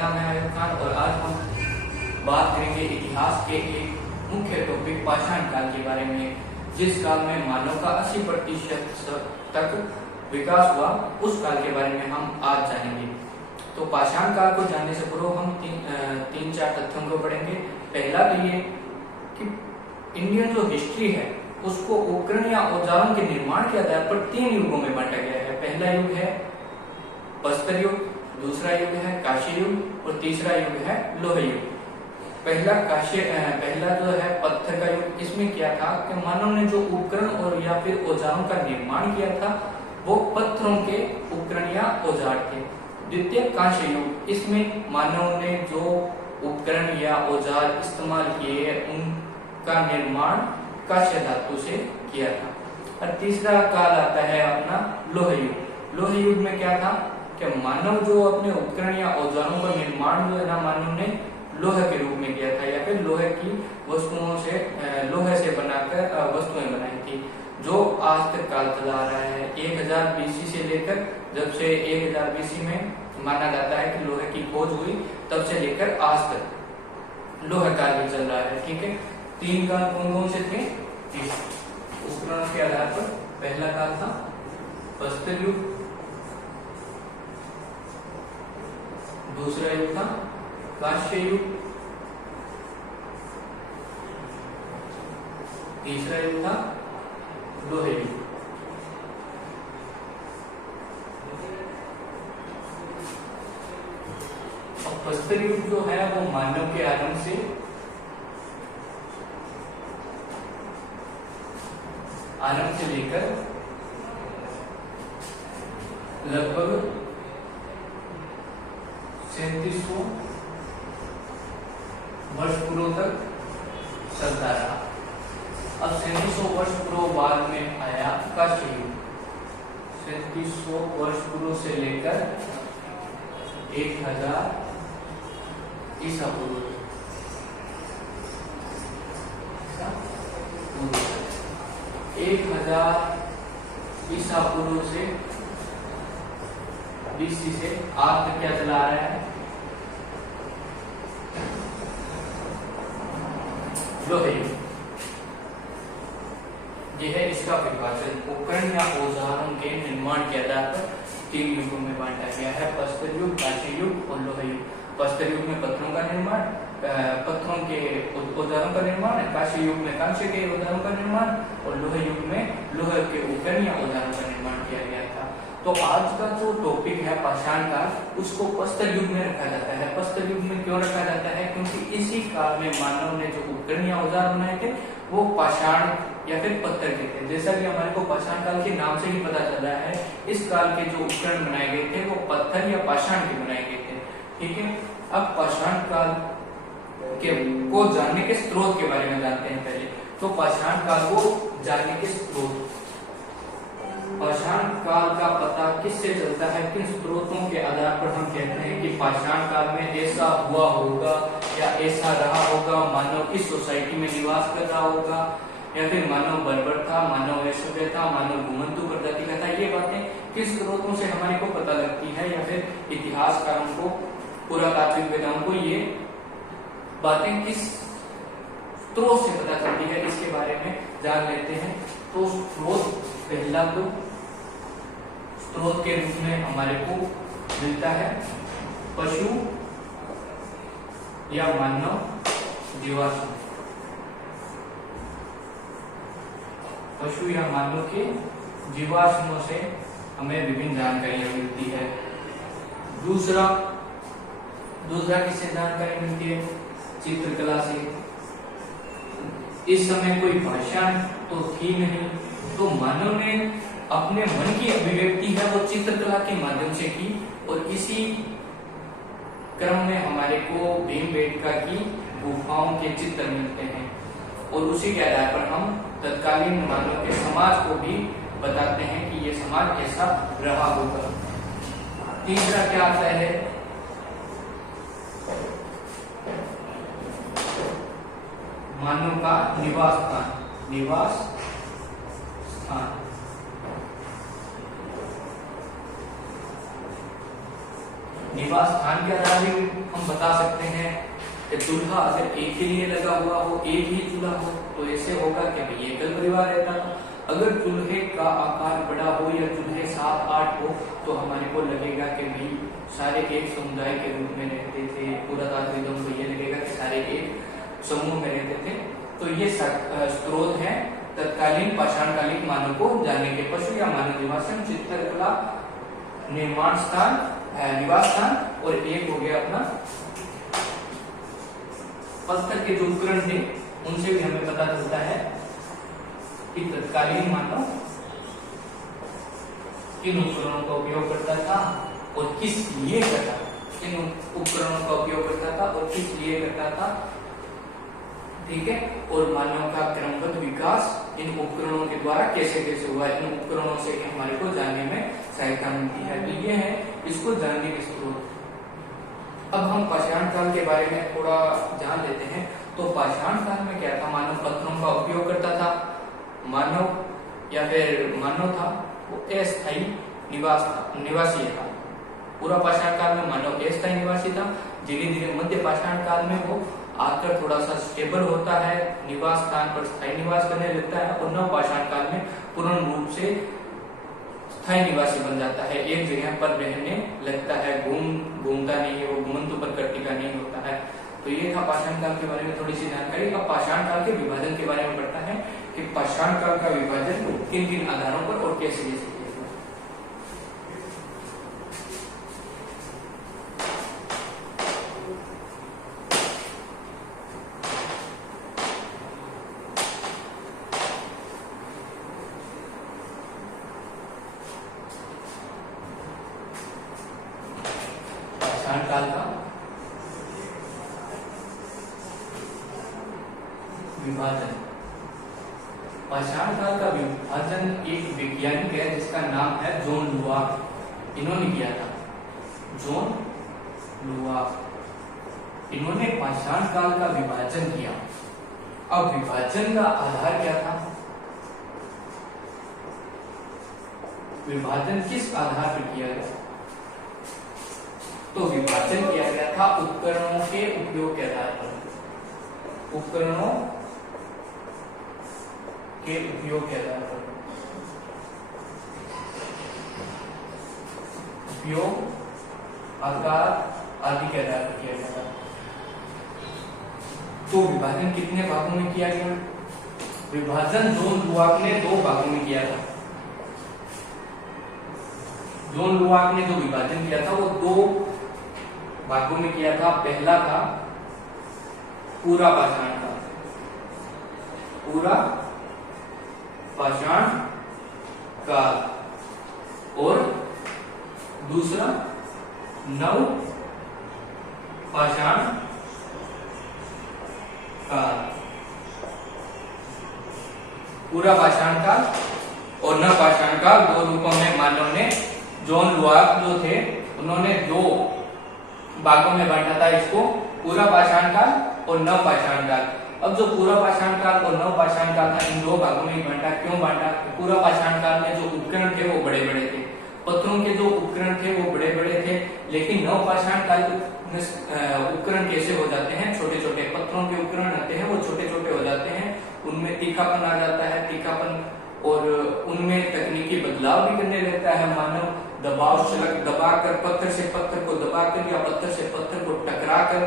नाम है आयुब खान और आज हम बात करेंगे इतिहास के एक मुख्य टॉपिक पाषाण काल के बारे में, जिस काल में मानव का 80% तक विकास हुआ, उस काल के बारे में हम आज जानेंगे। तो पाषाण काल को जानने से पूर्व हम तीन चार तथ्यों को पढ़ेंगे। पहला तो ये कि इंडियन जो हिस्ट्री है उसको उपकरण या औजारों के निर्माण के आधार पर 3 युगों में बांटा गया है। पहला युग है प्रस्तर युग, दूसरा युग है कांस्य युग और तीसरा युग है लोह युग। पहला जो है पत्थर का युग, इसमें क्या था कि मानव ने जो उपकरण और या फिर औजारों का निर्माण किया था वो पत्थरों के उपकरण या औजार थे। द्वितीय कांस्य युग, इसमें मानव ने जो उपकरण या औजार इस्तेमाल किए उनका निर्माण कांस्य धातु से किया था। और तीसरा काल आता है अपना लोह युग। लोह युग में क्या था कि मानव जो अपने उपकरण या औजारों का निर्माण जो है ना, मानव ने लोहे के रूप में किया था या फिर लोहे की वस्तुओं से लोहे से बनाकर वस्तुएं बनाई थी, जो आज तक काल चला आ रहा है। 1000 BC से लेकर, जब से 1000 BC में माना जाता है कि लोहे की खोज हुई, तब से लेकर आज तक लोहा काल भी चल रहा है। ठीक है, 3 काल कौन कौन से थे उपकरणों के आधार पर? पहला काल था प्रस्तर युग, दूसरा युग था कांस्य युग, तीसरा युग था लोह युग। और प्रस्तर युग जो है वो मानव के आरंभ से लेकर लगभग 3700 वर्ष पूर्व तक चलता रहा। अब 3700 वर्ष पूर्व बाद में आया कांस्य युग। 3700 वर्ष पूर्व से लेकर 1000 ईसा पूर्व 1000 ईसा पूर्व से BC से आज तक क्या चला रहा है? लोह युग। यह है इसका विभाजन उपकरण या औजारों के निर्माण के आधार पर 3 युगों में बांटा गया है, प्रस्तर युग, कांस्य युग और लोह युग। प्रस्तर युग में पत्थरों का निर्माण, पत्थरों के औजारों का निर्माण, कांस्य युग में कांस्य के औजारों का निर्माण और लोह युग में लोहे के उपकरण या औजारों का निर्माण किया गया था। तो आज का जो टॉपिक है पाषाण काल, उसको प्रस्तर युग में रखा जाता है। प्रस्तर युग में क्यों रखा जाता है? क्योंकि इसी काल में मानव ने जो उपकरण या औजार बनाए थे वो पाषाण या फिर पत्थर के थे। जैसा कि हमारे को पाषाण काल के नाम से ही पता चल रहा है, इस काल के जो उपकरण बनाए गए थे वो पत्थर या पाषाण के बनाए गए थे। ठीक है, अब पाषाण काल को जानने के स्रोत के बारे में जानते हैं पहले। तो पाषाण काल को जानने के स्रोत, पाषाण काल का पता किससे चलता है? किन स्रोतों के आधार पर हम कहते हैं कि पाषाण काल में ऐसा हुआ होगा या ऐसा रहा होगा, मानव इस सोसाइटी में निवास कर रहा होगा, या फिर मानव बर्बर था, मानव ऐश्वर्य था, मानव घुमंतु प्रजाति का था। ये बातें किस स्रोतों से हमारे को पता लगती है, या फिर इतिहासकारों को, पुरातात्विक वेदाओं को ये बातें किस स्रोत से पता चलती है, इसके बारे में जान लेते हैं। तो स्रोत, पहला तो स्रोत के रूप में हमारे को मिलता है पशु या मानव जीवाश्म। पशु या मानव के जीवाश्मों से हमें विभिन्न जानकारियां मिलती है। दूसरा किससे जानकारी मिलती है? चित्रकला से। इस समय कोई भाषा तो थी नहीं, तो मानव ने अपने मन की अभिव्यक्ति है वो चित्रकला के माध्यम से की, और इसी क्रम में हमारे को भीमबेटका की गुफाओं के चित्र मिलते हैं, और उसी के आधार पर हम तत्कालीन मानव के समाज को भी बताते हैं कि ये समाज ऐसा रहा होगा। तीसरा क्या आता है? मानव का निवास स्थान। निवास स्थान के आधार भी हम बता सकते हैं कि चूल्हा अगर एक के लिए लगा हुआ हो, एक ही चूल्हा हो, तो ऐसे होगा कि भाई एकल परिवार रहता था। अगर चूल्हे का आकार बड़ा हो या चूल्हे 7-8 हो, तो हमारे को लगेगा कि भाई सारे एक समुदाय के रूप में रहते थे। पुरातात्विकों को ये लगेगा कि सारे एक समूह में रहते थे। तो ये स्रोत है तत्कालीन पाषाणकालीन मानव को जानने के। पशु या मानव निवासन, चित्रकला, निर्माण स्थान, निवास स्थान, और एक हो गया अपना पत्थर के जो उपकरण थे, उनसे भी हमें पता चलता है कि तत्कालीन मानव किन उपकरणों का उपयोग करता था और किस लिए करता था, किन उपकरणों का उपयोग करता था और किस लिए करता था। ठीक है, और मानव का क्रमबद्ध विकास इन उपकरणों के द्वारा कैसे कैसे हुआ, इन उपकरणों से हमारे को जानने में सहायता मिलती है। तो ये है इसको जानने के स्रोत। अब हम पाषाण काल के बारे में थोड़ा जान लेते हैं। तो पाषाण काल में क्या था, मानव पत्थरों का उपयोग करता था। मानव या फिर मानव था वो अस्थायी निवासी था। पूरा पाषाण काल में मानव अस्थायी निवासी था। धीरे धीरे मध्य पाषाण काल में वो आकर थोड़ा सा स्टेबल होता है, निवास स्थान पर स्थायी निवास करने लगता है, और नव पाषाण काल में पूर्ण रूप से स्थायी निवासी बन जाता है, एक जगह पर रहने लगता है, घूमता नहीं है, वो घुमंतु पर कट्टिका नहीं होता है। तो ये था पाषाण काल के बारे में थोड़ी सी जानकारी। अब पाषाण काल के विभाजन के बारे में पढ़ता है कि पाषाण काल का विभाजन किन किन आधारों पर और कैसे कैसे किया गया। पाषाण काल का विभाजन। पाषाण काल का विभाजन एक वैज्ञानिक है जिसका नाम है जॉन लुआक। इन्होंने किया था, जॉन लुआक। इन्होंने पाषाण काल का विभाजन किया। अब विभाजन का आधार क्या था, विभाजन किस आधार पर किया गया? तो विभाजन किया गया था उपकरणों के उपयोग के आधार पर। उपकरणों के उपयोग के आधार पर, उपयोग, आकार आदि के आधार पर किया गया था। तो विभाजन कितने भागों में किया गया? विभाजन जॉन लुआक ने 2 भागों में किया था। जॉन लुआक ने जो विभाजन किया था वो 2 भागों में किया था। पहला था पूरा पाषाण काल, पूरा पाषाण काल, और दूसरा नव पाषाण काल। पूरा पाषाण काल और नव पाषाण काल 2 रूपों में मानव ने, जॉन लुआक जो थे उन्होंने 2 भागों में बांटा था इसको, पूरा पाषाण काल और नव पाषाण काल। अब जो पूरा पाषाण काल और नव पाषाण काल था, इन 2 भागों में बांटा। क्यों बांटा? पूरा पाषाण काल में जो उपकरण थे वो बड़े बड़े थे, पत्थरों के जो उपकरण थे वो बड़े बड़े थे। लेकिन नव पाषाण काल में उपकरण कैसे हो जाते हैं, छोटे छोटे पत्थरों के उपकरण आते हैं, वो छोटे छोटे हो जाते हैं, उनमें तीखापन आ जाता है, तीखापन, और उनमें तकनीकी बदलाव भी करने लगता है मानव। दबाव दबाकर, पत्थर से पत्थर को दबाकर या पत्थर से पत्थर को टकराकर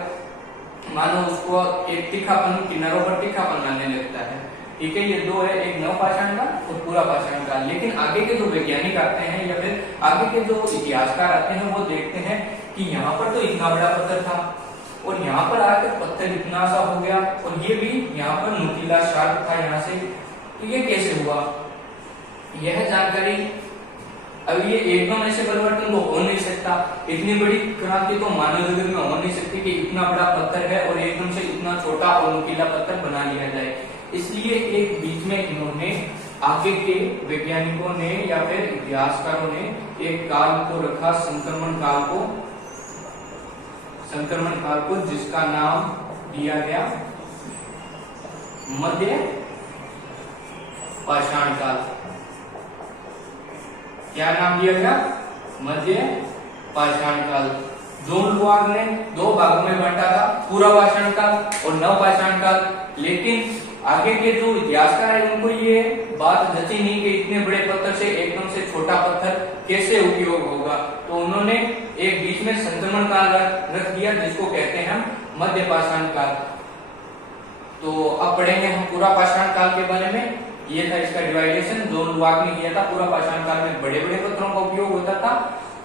मानव उसको एक तीखापन, किनारों पर तीखापन लाने लगता है। ठीक है, ये 2 है, एक नव पाषाण काल और पूरा पाषाण काल। लेकिन आगे के जो वैज्ञानिक आते हैं या फिर आगे के जो इतिहासकार आते हैं वो देखते हैं कि यहाँ पर तो इतना बड़ा पत्थर था और यहाँ पर आकर पत्थर इतना सा हो गया, और ये भी यहाँ पर नुकीला शार्प था यहाँ से, तो ये कैसे हुआ? यह जानकारी अब ये एकदम ऐसे परिवर्तन तो हो नहीं सकता। इतनी बड़ी क्रांति तो मानव जगत में हो नहीं सकती कि इतना बड़ा पत्थर है और एकदम से इतना छोटा और नुकीला पत्थर बना लिया जाए। इसलिए एक बीच में इन्होंने, आगे के वैज्ञानिकों ने या फिर इतिहासकारों ने एक काल को रखा, संक्रमण काल को, संक्रमण काल को, जिसका नाम दिया गया मध्य पाषाण काल। क्या नाम दिया गया? मध्य पाषाण काल। जोन लुआंग ने दो भागों में बांटा था, पूरा पाषाण काल और नवपाषाण काल। लेकिन आगे के जो इतिहासकार है उनको ये बात जची नहीं कि इतने बड़े पत्थर से एकदम से छोटा पत्थर कैसे उपयोग होगा, तो उन्होंने एक बीच में संक्रमण काल रख दिया जिसको कहते हैं हम मध्य पाषाण काल। तो अब पढ़ेंगे हम पूरा पाषाण काल के बारे में। ये था इसका डिवाइडेशन, जोन लुआंग ने किया था। पूरा पाषाण काल में बड़े बड़े पत्थरों का उपयोग होता था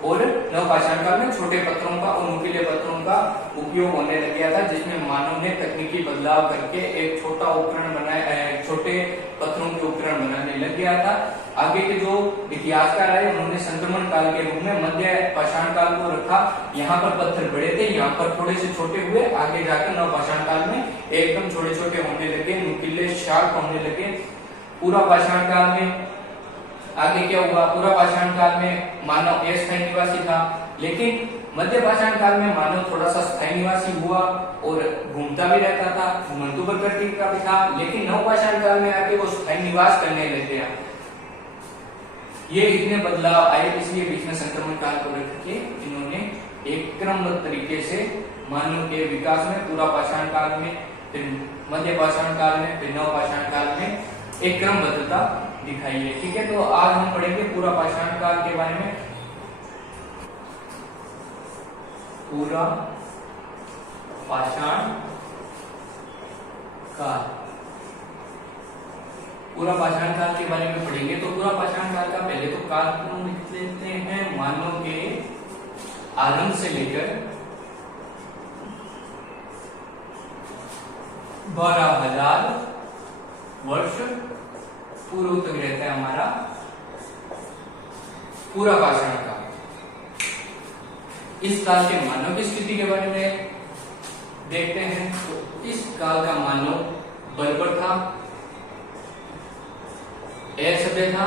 और नवपाषाण काल में छोटे पत्थरों का और नुकीले पत्थरों का उपयोग होने लग गया था, जिसमें मानव ने तकनीकी बदलाव करके एक छोटा उपकरण बनाया, छोटे पत्थरों के उपकरण बनाने लग गया था। आगे के जो इतिहासकार आए उन्होंने संक्रमण काल के रूप में मध्य पाषाण काल को रखा। यहाँ पर पत्थर बड़े थे, यहाँ पर थोड़े से छोटे हुए, आगे जाकर नवपाषाण काल में एकदम छोटे छोटे होने लगे, नुकीले शार्प होने लगे। पूरा पाषाण काल में आगे क्या हुआ, पूरा पाषाण काल में मानव अस्थायी निवासी था, लेकिन मध्य पाषाण काल में मानव थोड़ा सा स्थायी निवासी हुआ और घूमता भी रहता था, घुमंतु प्रकृति का भी था। लेकिन नवपाषाण काल में आके वो स्थायी निवास करने लग गया। ये इतने बदलाव आए, इसलिए बीच में संक्रमण काल को रख के इन्होंने एक क्रमबद्ध तरीके से मानव के विकास में पूरा पाषाण काल में, फिर मध्य पाषाण काल में, फिर नवपाषाण काल में एक क्रमबद्धता दिखाई है। ठीक है, तो आज हम पढ़ेंगे पूरा पाषाण काल के बारे में। पूरा पाषाण काल, पूरा पाषाण काल के बारे में पढ़ेंगे। तो पूरा पाषाण काल का पहले तो काल को लिख लेते हैं, मानव के आरंभ से लेकर 12,000 वर्ष पूर्व तक रहता है हमारा पूरा पाषाण काल। इस काल के मानव की स्थिति के बारे में देखते हैं। तो इस काल का मानव बर्बर था, असभ्य था,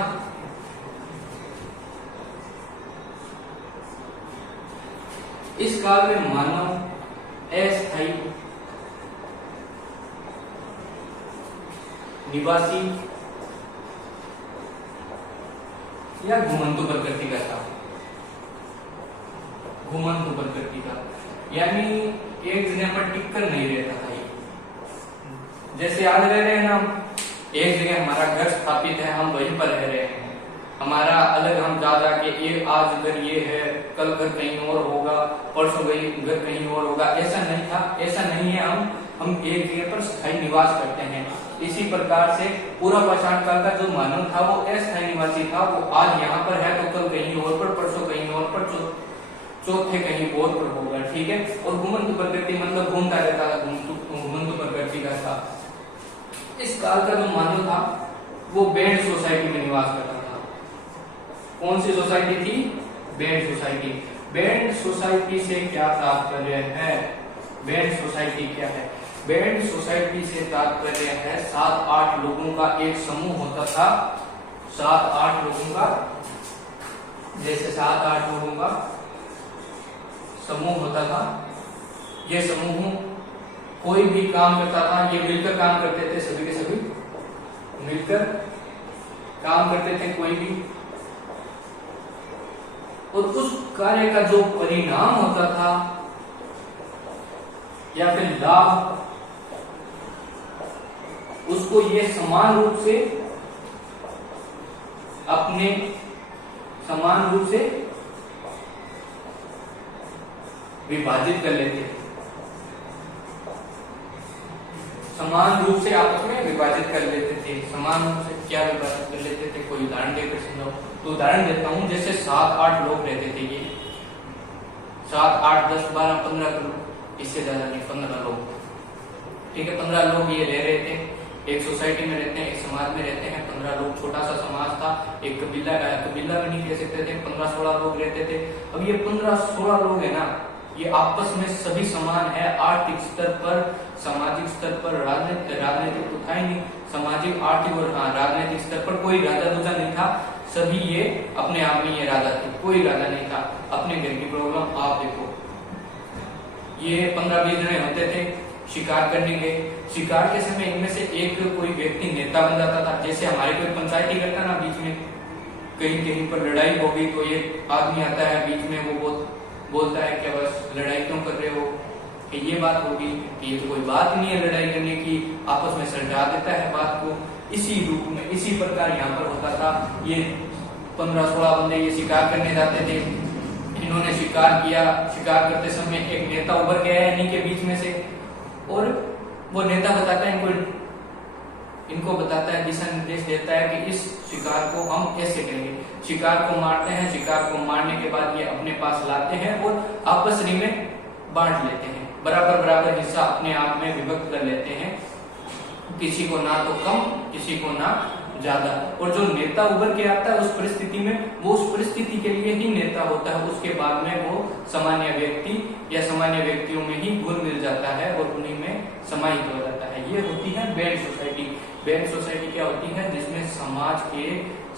इस काल में मानव अस्थायी निवासी या घुमंतु प्रकृति का था, घुमंतु प्रकृति का, यानी एक जगह पर टिककर नहीं रहता था। जैसे आज रह रहे हैं ना, एक जगह हमारा घर स्थापित है, हम वहीं पर रह रहे हैं, हमारा अलग हम जा के ये आज घर ये है, कल घर कहीं और होगा, परसों घर कहीं और होगा, ऐसा नहीं था, ऐसा नहीं है। हम एक जगह पर स्थायी निवास करते हैं। इसी प्रकार से पूरा पाषाण काल का जो मानव था वो अस्थायी निवासी था। वो आज यहाँ पर है तो कल कहीं और पर, परसों कहीं और पर, चौथे कहीं और पर होगा। ठीक है, और घुमंतु प्रकृति मतलब घूमता रहता था, घुमंतु प्रकृति का था। इस काल का जो मानव था वो बैंड सोसाइटी में निवास करता था। कौन सी सोसाइटी थी? Band society. बैंड सोसाइटी से क्या तात्पर्य है? बैंड सोसाइटी क्या है? बैंड सोसाइटी से तात्पर्य है 7-8 लोगों का एक समूह होता था। 7-8 लोगों का, जैसे 7-8 लोगों का समूह होता था। ये समूह कोई भी काम करता था, ये मिलकर काम करते थे, सभी के सभी मिलकर काम करते थे कोई भी, और उस कार्य का जो परिणाम होता था या फिर लाभ, उसको ये समान रूप से विभाजित कर लेते थे, समान रूप से आपस में विभाजित कर लेते थे। समान रूप से क्या विभाजित कर लेते थे? कोई उदाहरण देकर समझाओ। तो उदाहरण देता हूं, जैसे 7-8 लोग रहते थे, ये 7, 8, 10, 12, 15 लोग, इससे ज्यादा नहीं, 15 लोग। ठीक है, 15 लोग ये रह रहे थे, एक सोसाइटी में रहते हैं, एक समाज में रहते हैं। 15 लोग, छोटा सा समाज था, एक कबीला भी नहीं कह सकते थे, 15-16 लोग रहते थे। अब ये 15-16 लोग है ना, ये आपस में सभी समान है। आर्थिक स्तर पर, सामाजिक स्तर पर, राजनीतिक तो था ही नहीं, सामाजिक, आर्थिक और राजनीतिक स्तर पर कोई राजा दूजा नहीं था। सभी ये अपने आप में ये राजा थे, कोई राजा नहीं था। अपने घर की प्रॉब्लम आप देखो, ये 15-20 जने होते थे, शिकार करने गए। शिकार के समय इनमें से एक कोई व्यक्ति नेता बन जाता था। जैसे हमारे कोई पंचायती करता ना, बीच में कहीं कहीं पर लड़ाई हो गई तो ये आदमी आता है बीच में, वो बहुत बोलता है कि बस लड़ाई क्यों कर रहे हो, कि ये बात होगी कि ये तो कोई बात नहीं है लड़ाई करने की, आपस में सुलझा देता है बात को। इसी रूप में इसी प्रकार यहाँ पर होता था। ये 15-16 बंदे ये शिकार करने जाते थे, इन्होंने शिकार किया, शिकार करते समय एक नेता उभर के आया इन्हीं के बीच में से, और वो नेता बताता है इनको बताता है, दिशा निर्देश देता है कि इस शिकार को हम ऐसे करेंगे। शिकार को मारते हैं, शिकार को मारने के बाद ये अपने पास लाते हैं और आपस में बांट लेते हैं, बराबर बराबर हिस्सा अपने आप में विभक्त कर लेते हैं, किसी को ना तो कम किसी को ना ज्यादा। और जो नेता उभर के आता है उस परिस्थिति में, वो उस परिस्थिति के लिए ही नेता होता है, उसके बाद में वो सामान्य व्यक्ति या सामान्य व्यक्तियों में ही घुल मिल जाता है और उन्हीं में समाहित हो जाता है। ये होती है बैंड सोसाइटी। बैंड सोसाइटी क्या होती है? जिसमें समाज के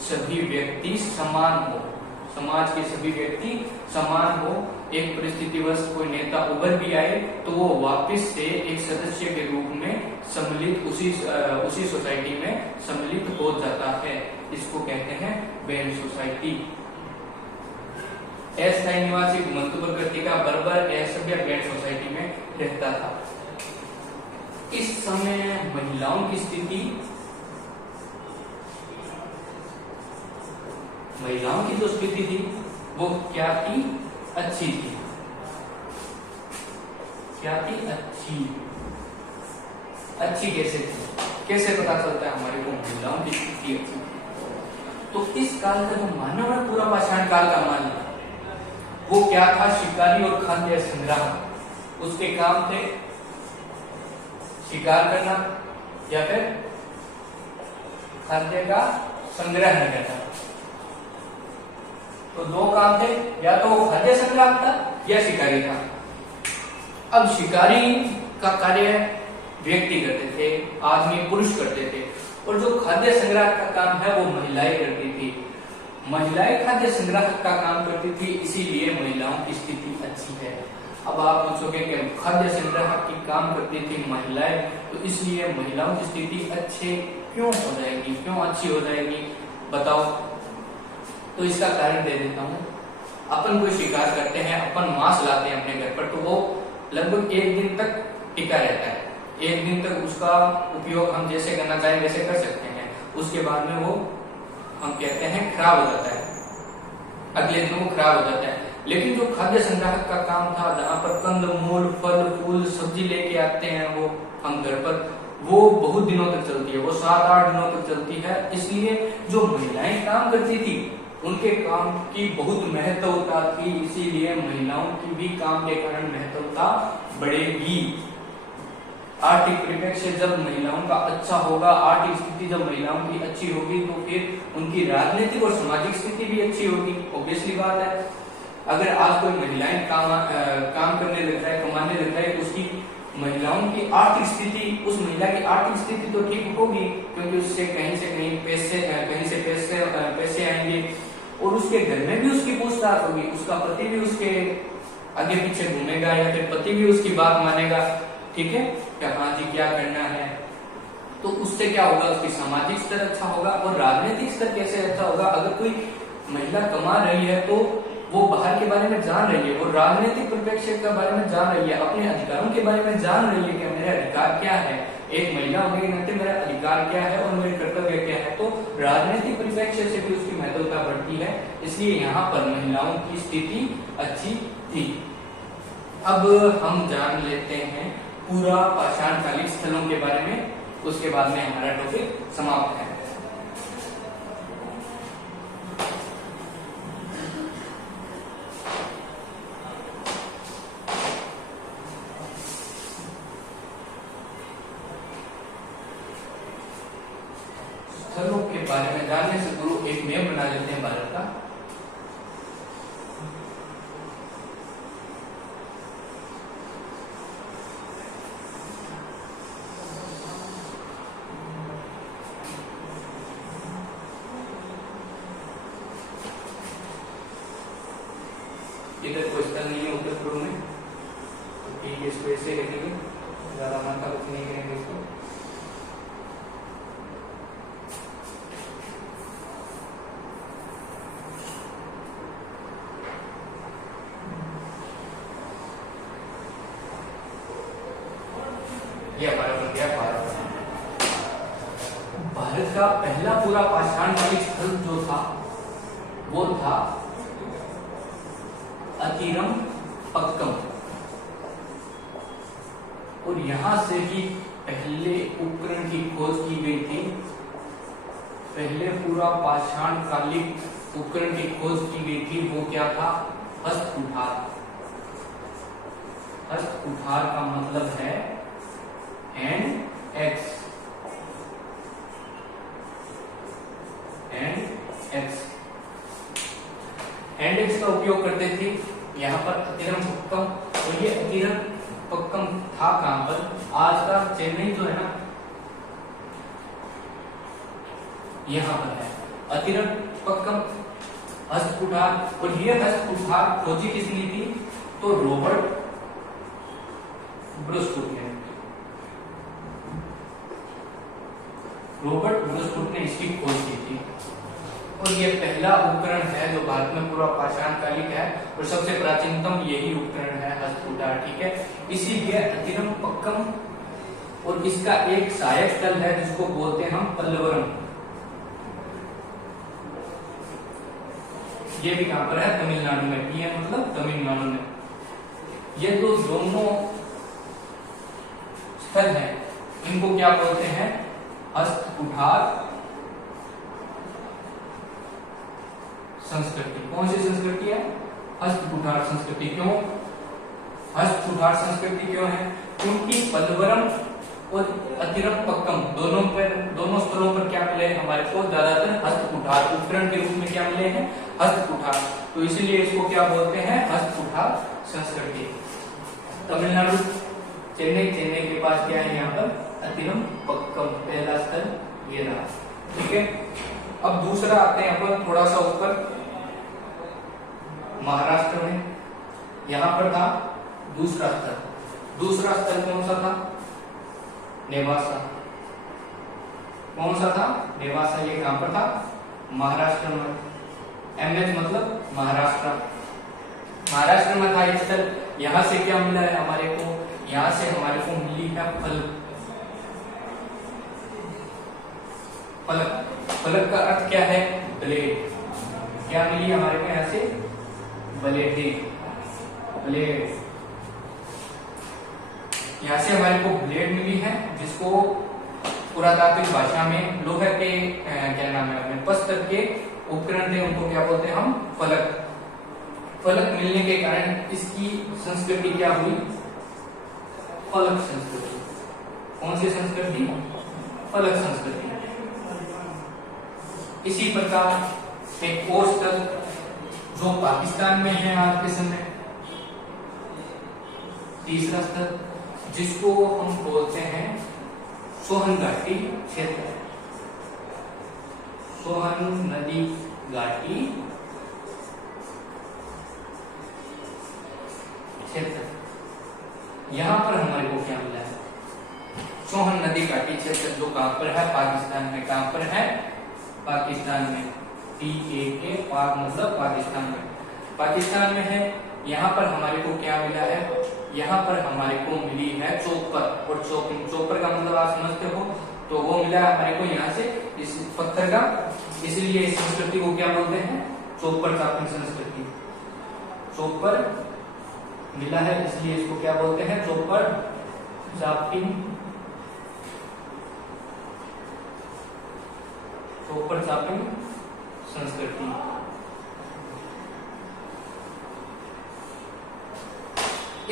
सभी व्यक्ति समान हो, समाज के सभी व्यक्ति समान हो। एक परिस्थितिवश कोई नेता उभर भी आए तो वो वापस से एक सदस्य के रूप में सम्मिलित उसी सोसाइटी में सम्मिलित हो जाता है। इसको कहते हैं बैंड सोसाइटी। अस्थायी निवासी घुमंतु प्रकृति का बर्बर असभ्य बैंड सोसाइटी में रहता था। इस समय महिलाओं की स्थिति, महिलाओं की जो स्थिति थी वो क्या थी? अच्छी थी। क्या थी? अच्छी। अच्छी कैसे थी? कैसे पता चलता है हमारे को महिलाओं की स्थिति अच्छी? तो इस काल का जो मानव है, पूरा पाषाण काल का मानव, वो क्या था? शिकारी और खाद्य संग्राहक। उसके काम थे शिकार करना या फिर खाद्य का संग्रह करना। तो दो काम थे, या तो खाद्य संग्राहक था या शिकारी था। अब शिकारी का कार्य व्यक्ति करते थे, आदमी पुरुष करते थे, और जो खाद्य संग्रह का काम है वो महिलाएं करती थी। महिलाएं खाद्य संग्रह का काम करती थी, इसीलिए महिलाओं की स्थिति अच्छी है। अब आप पूछोगे कि खाद्य संग्रह की काम करती थी महिलाएं, तो इसलिए महिलाओं की स्थिति अच्छी क्यों हो जाएगी, क्यों अच्छी हो जाएगी, बताओ? तो इसका कारण दे देता हूँ। अपन कोई शिकार करते हैं, अपन मांस लाते हैं अपने घर पर, तो वो लगभग 1 दिन तक टिका रहता है। 1 दिन तक उसका उपयोग हम जैसे करना चाहें वैसे कर सकते हैं। उसके बाद में वो हम कहते हैं खराब हो जाता है, अगले दिन वो खराब हो जाता है। लेकिन जो खाद्य संग्राहक का काम था, जहाँ पर कंद मूल फल फूल सब्जी लेके आते हैं वो हम घर पर, वो बहुत दिनों तक चलती है, वो 7-8 दिनों तक चलती है। इसलिए जो महिलाएं काम करती थी उनके काम की बहुत महत्वता थी, इसीलिए महिलाओं की भी काम के कारण महत्वता बढ़ेगी। आर्थिक परिप्रेक्ष्य जब महिलाओं का अच्छा होगा, आर्थिक स्थिति जब महिलाओं की अच्छी होगी, तो फिर उनकी राजनीतिक और सामाजिक स्थिति भी अच्छी होगी। ऑब्वियसली बात है। अगर आज कोई महिलाएं काम करने लग रहा है, कमाने लग रहा है, उसकी महिलाओं की आर्थिक स्थिति, उस महिला की आर्थिक स्थिति तो ठीक होगी, क्योंकि उससे कहीं से पैसे आएंगे, और उसके घर में भी उसकी पूछताछ होगी, उसका पति भी उसके आगे पीछे घूमेगा, या फिर पति भी उसकी बात मानेगा। ठीक है, क्या हाँ जी क्या करना है। तो उससे क्या होगा? उसकी सामाजिक स्तर अच्छा होगा, और राजनीतिक स्तर कैसे अच्छा होगा? अगर कोई महिला कमा रही है तो वो बाहर के बारे में जान रही है, वो राजनीतिक परिप्रेक्ष्य के बारे में जान रही है, अपने अधिकारों के बारे में जान रही है कि मेरे अधिकार क्या है, एक महिला होने के नाते मेरा अधिकार क्या है और मेरे कर्तव्य क्या है। तो राजनीतिक परिप्रेक्ष्य से भी उसकी महत्वता बढ़ती है, इसलिए यहाँ पर महिलाओं की स्थिति अच्छी थी। अब हम जान लेते हैं पूरा पाषाणकालीन स्थलों के बारे में, उसके बाद में हमारा टॉपिक समाप्त है। स्थलों के बारे में जानने से पूर्व एक मैप बना लेते हैं भारत का। इधर कोई स्थल नहीं है उत्तर पूर्व में, तो ठीक है, इसको ऐसे लिखेंगे, ज्यादा मात्रा कुछ नहीं करेंगे इसको। ये हमारा बन गया भारत। भारत का पहला पूरा पाषाणकालीन स्थल जो था वो था अतिरम पक्कम, और यहां से ही पहले उपकरण की खोज की गई थी। पहले पूरा पाषाणकालीन उपकरण की खोज की गई थी, वो क्या था? हस्त कुठार। हस्त कुठार का मतलब है हैंड एक्स। हैंड एक्स का उपयोग करते थे यहाँ पर अतिरम पक्कम। और ये अतिरम पक्कम था कहां पर? आज का चेन्नई जो है ना, यहाँ पर है अतिरम पक्कम हस्त कुठार। और ये हस्त कुठार खोजी किसने थी? तो रॉबर्ट ब्रुस्टुक ने। रॉबर्ट ब्रुस्टुक ने इसकी खोज की थी। और ये पहला उपकरण है जो भारत में पूरा पाषाणकालिक है, और सबसे प्राचीनतम यही उपकरण है हस्त कुठार। ठीक है, इसीलिए अतिरम पक्कम। और इसका एक सहायक स्थल है जिसको बोलते हैं हम पल्लवरम। ये भी कहां पर है? तमिलनाडु में। पीएम मतलब तमिलनाडु में। ये तो दोनों स्थल है, इनको क्या बोलते हैं? हस्त कुठार संस्कृति। कौन सी संस्कृति है? हस्त कुठार संस्कृति। क्यों हस्त कुठार संस्कृति क्यों है? क्योंकि पल्लवरम और अतिरम पक्कम दोनों स्थलों पर क्या मिले हमारे को? ज्यादातर हस्त कुठार उपकरण के रूप में क्या मिले हैं? हस्त कुठार। तो इसीलिए इसको क्या बोलते हैं? हस्त कुठार संस्कृति। तमिलनाडु चेन्नई के पास क्या है? यहाँ पर अतिरम पक्कम पहला स्थल ये रहा। ठीक है, अब दूसरा आते हैं अपन थोड़ा सा ऊपर महाराष्ट्र में। यहां पर था दूसरा स्थल। दूसरा स्थल कौन सा था? नेवासा। कौन सा था? नेवासा। ये कहां पर था? महाराष्ट्र में। एमएच मतलब महाराष्ट्र। महाराष्ट्र में था एक स्थल। यहां से क्या मिला है हमारे को? यहां से हमारे को मिली है फलक। फलक का अर्थ क्या है? ब्लेड। क्या मिली हमारे को यहां से? ब्लेड। यहां से हमारे को ब्लेड मिली है, जिसको पुरातात्विक भाषा में लोहे के क्या नाम है, पत्थर के उपकरण थे, उनको क्या बोलते हैं हम? फलक। फलक मिलने के कारण इसकी संस्कृति क्या हुई? फलक संस्कृति। कौन सी संस्कृति? फलक संस्कृति। इसी प्रकार एक और स्थल जो पाकिस्तान में है आज के समय, तीसरा स्थल जिसको हम बोलते हैं सोहन घाटी क्षेत्र। सोहन नदी घाटी क्षेत्र। यहां पर हमारे को क्या मिला है? सोहन नदी घाटी क्षेत्र, जो कहां पर है? पाकिस्तान में। कहां पर है? पाकिस्तान में। PAK पाक मतलब पाकिस्तान में। पाकिस्तान में है। यहाँ पर हमारे को क्या मिला है? यहाँ पर हमारे को मिली है चोपर और चोपिंग। चोपर का मतलब आप समझते हो, तो वो मिला है हमारे को यहाँ से इस पत्थर का। इसलिए इस संस्कृति को क्या बोलते हैं? चोपर चापिंग संस्कृति। चोपर मिला है इसलिए इसको क्या बोलते हैं? चोपर चापिंग। चोपर चापिंग संस्कृति।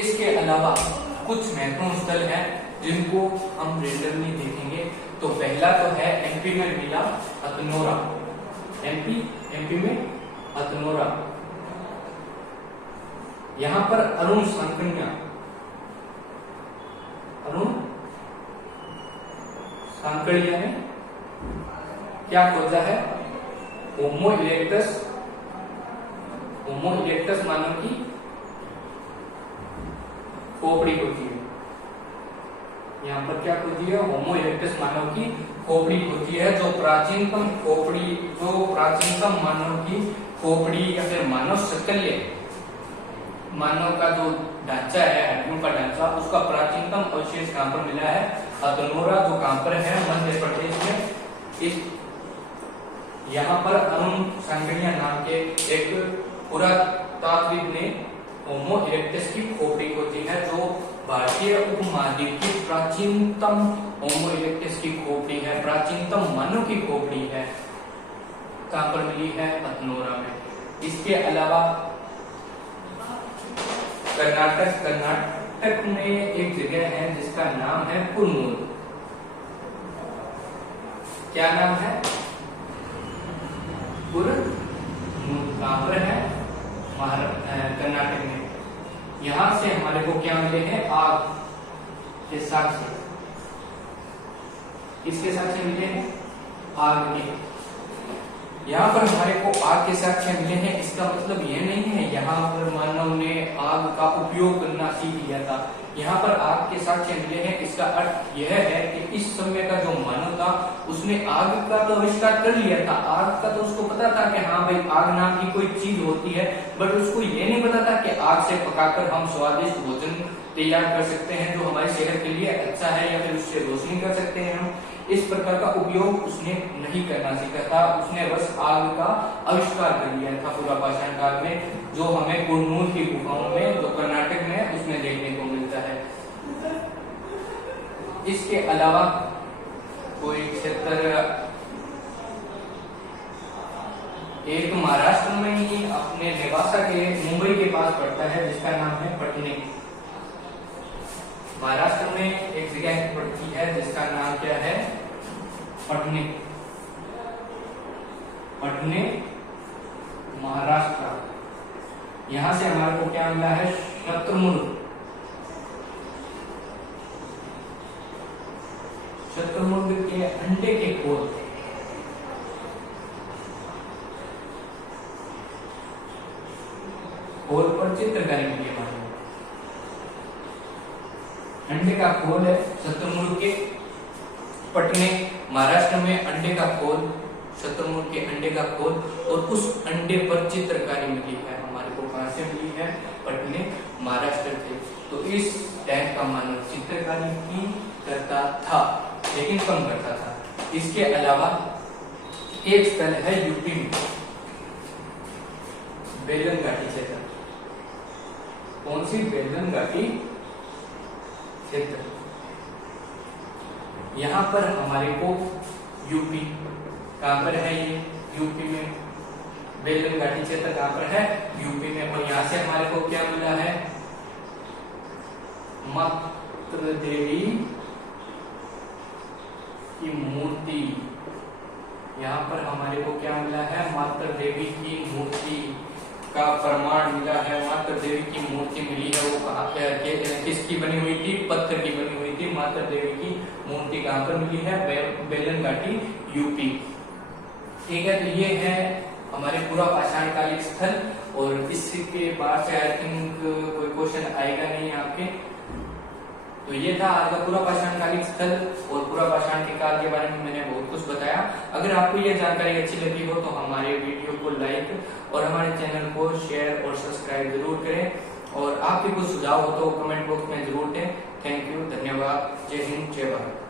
इसके अलावा कुछ महत्वपूर्ण स्थल हैं जिनको हम रेंडमली देखेंगे। तो पहला तो है एमपी में मिला हथनोरा। एमपी में हथनोरा। यहां पर अरुण सांकड़िया ने क्या खोजा है? होमो इरेक्टस मानव की खोपड़ी होती है। यहाँ पर क्या खोजी है? होमो इरेक्टस मानव की खोपड़ी होती है, जो प्राचीनतम मानव की खोपड़ी या फिर मानव शक्ल्य, मानव का जो ढांचा है, हड्डियों का ढांचा था उसका प्राचीनतम अवशेष कहाँ पर मिला है? अधनोरा, जो कहाँ पर है? मध्य प्रदेश में। इस यहाँ पर अरुण सांगड़िया नाम के एक पुरातात्विक ने होमो इरेक्टस की खोपड़ी खोजी है, जो भारतीय उपमहाद्वीप की प्राचीनतम होमो इरेक्टस की खोपड़ी है, प्राचीनतम मानव की खोपड़ी है। कहाँ पर मिली है? अधनोरा में। इसके अलावा कर्नाटक में एक जगह है जिसका नाम है कुरनूल। क्या नाम है? कुरनूल। कहाँ पर है? कर्नाटक में। यहां से हमारे को क्या मिले हैं? आग के साक्ष्य। किसके साक्ष्य मिले हैं? आग के। यहाँ पर हमारे को आग के साक्ष्य मिले हैं, इसका मतलब ये नहीं है यहाँ पर मानव ने आग का उपयोग करना सीख लिया था। यहाँ पर आग के साक्ष्य मिले हैं, इसका अर्थ यह है कि इस समय का जो मानव था उसने आग का तो आविष्कार कर लिया था। आग का तो उसको पता था कि हाँ भाई आग नाम की कोई चीज होती है, बट उसको ये नहीं पता था कि आग से पकाकर हम स्वादिष्ट भोजन तैयार कर सकते हैं जो हमारी सेहत के लिए अच्छा है, या फिर उससे रोशनी कर सकते हैं हम। इस प्रकार का उपयोग उसने नहीं करना सीखा था, उसने बस आग का आविष्कार कर लिया था पूरा पाषाण काल में, जो हमें कुरनूल की गुफाओं में, जो कर्नाटक में, उसमें देखने को मिलता है। इसके अलावा कोई क्षेत्र एक महाराष्ट्र में ही अपने नेवासा के मुंबई के पास पड़ता है, जिसका नाम है पटने। महाराष्ट्र में एक जगह पड़ती है जिसका नाम क्या है? पटने। पटने, महाराष्ट्र। यहां से हमारे को क्या मिला है? शत्रुमुर्ग। शत्रुमुर्ग के अंडे के खोल। खोल पर चित्रकारी मिली है। अंडे का खोल है शत्रुमुर्ग के। पटने, महाराष्ट्र में अंडे का खोल, शत्रुमुर्ग के अंडे का खोल, और उस अंडे पर चित्रकारी मिली है। हमारे को कहां से मिली है? पटने, महाराष्ट्र से। तो इस टाइप का मानव चित्रकारी की करता था, लेकिन कम करता था। इसके अलावा एक स्थल है यूपी में, बेलन घाटी क्षेत्र। कौन सी? बेलन घाटी क्षेत्र। यहाँ पर हमारे को यूपी, कहाँ पर है ये? यूपी में। बेलन घाटी क्षेत्र कहाँ पर है? यूपी में। और यहाँ से हमारे को क्या मिला है? मातृ देवी की मूर्ति। यहाँ पर हमारे को क्या मिला है? मातृ देवी की मूर्ति का प्रमाण मिला है। मातृ देवी की मूर्ति मिली है, वो कहाँ किसकी बनी हुई थी? पत्थर की बनी हुई थी। मातृ देवी की मूर्ति कहाँ पर मिली है? बेलन घाटी, यूपी। ठीक है, तो ये है हमारे पूरा पाषाण कालिक स्थल। और इसके बाद से आई थिंक कोई क्वेश्चन आएगा नहीं आपके। तो ये था आज का पूरा पाषाण कालिक स्थल और पूरा पाषाण के काल के बारे में मैंने बहुत कुछ बताया। अगर आपको ये जानकारी अच्छी लगी हो तो हमारे वीडियो को लाइक और हमारे चैनल को शेयर और सब्सक्राइब जरूर करें। और आपके कुछ सुझाव हो तो कमेंट बॉक्स में जरूर दें। थैंक यू, धन्यवाद, जय हिंद, जय भारत।